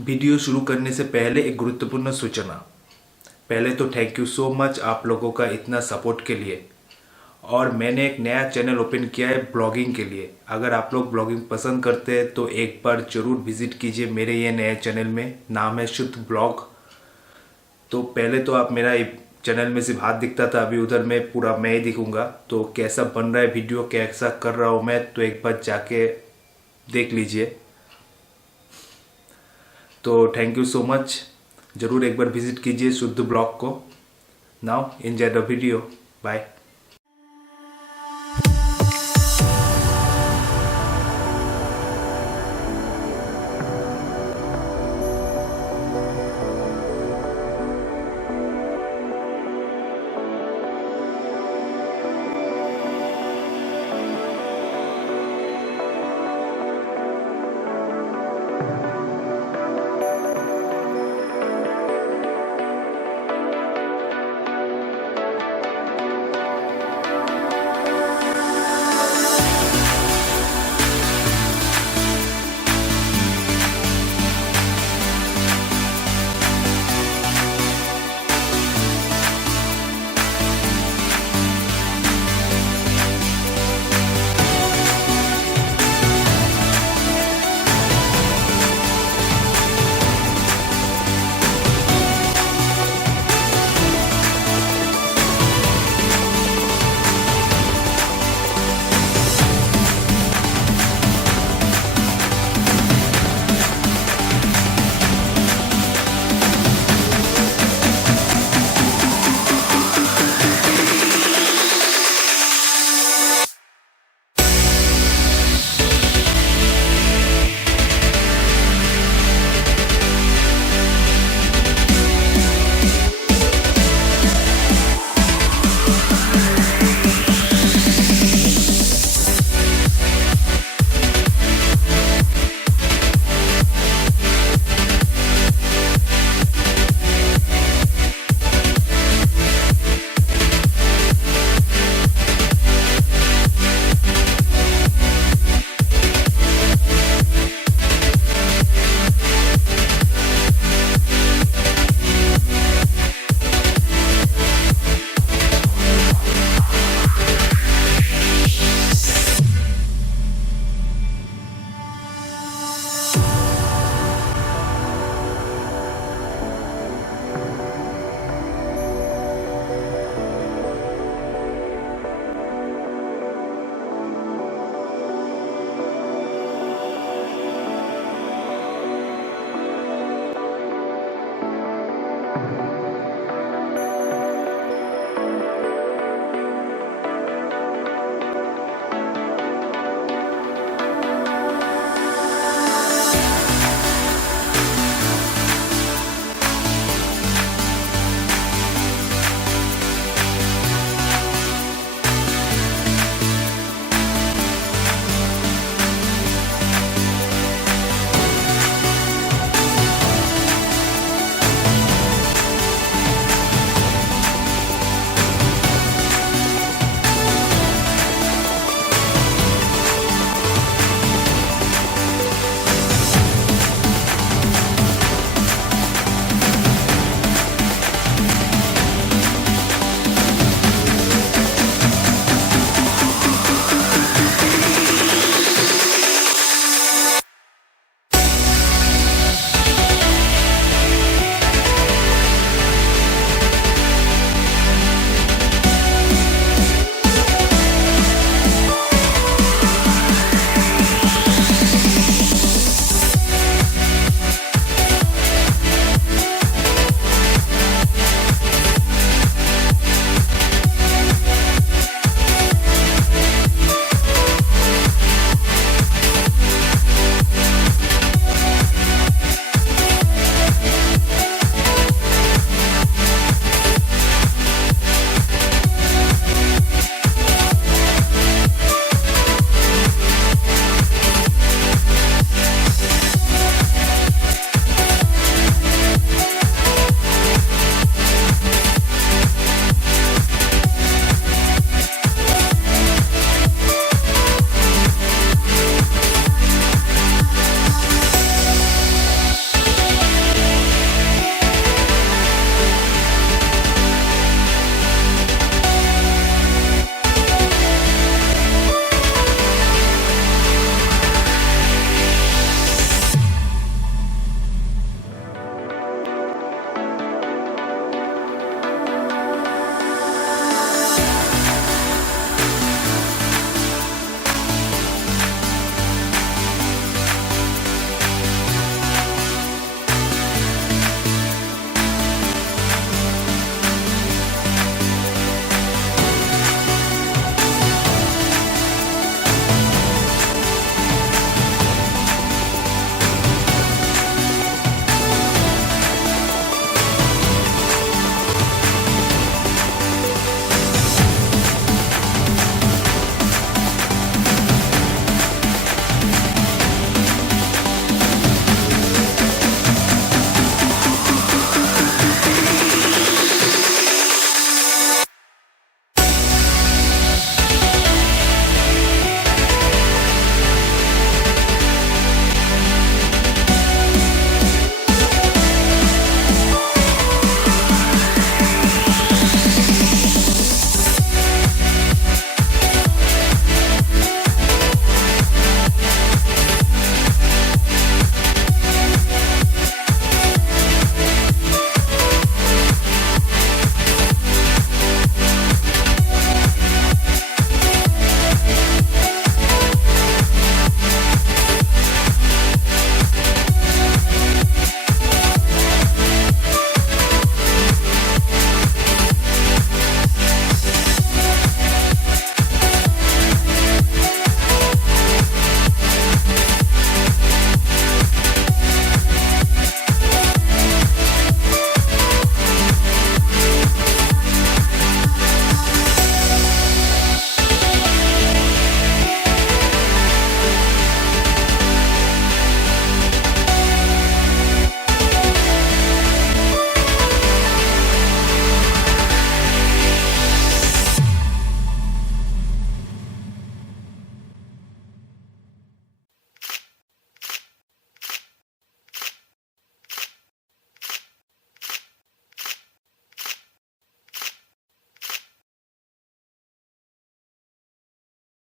वीडियो शुरू करने से पहले एक गुरुत्वपूर्ण सूचना। पहले तो थैंक यू सो मच आप लोगों का इतना सपोर्ट के लिए। और मैंने एक नया चैनल ओपन किया है ब्लॉगिंग के लिए। अगर आप लोग ब्लॉगिंग पसंद करते हैं तो एक बार ज़रूर विजिट कीजिए मेरे ये नए चैनल में। नाम है शुद्ध ब्लॉग। तो पहले तो आप मेरा चैनल में सिर्फ हाथ दिखता था, अभी उधर मैं पूरा मैं ही दिखूंगा। तो कैसा बन रहा है वीडियो, कैसा कर रहा हूँ मैं, तो एक बार जाके देख लीजिए। तो थैंक यू सो मच। ज़रूर एक बार विजिट कीजिए शुद्ध ब्लॉग को। Now enjoy the video. Bye.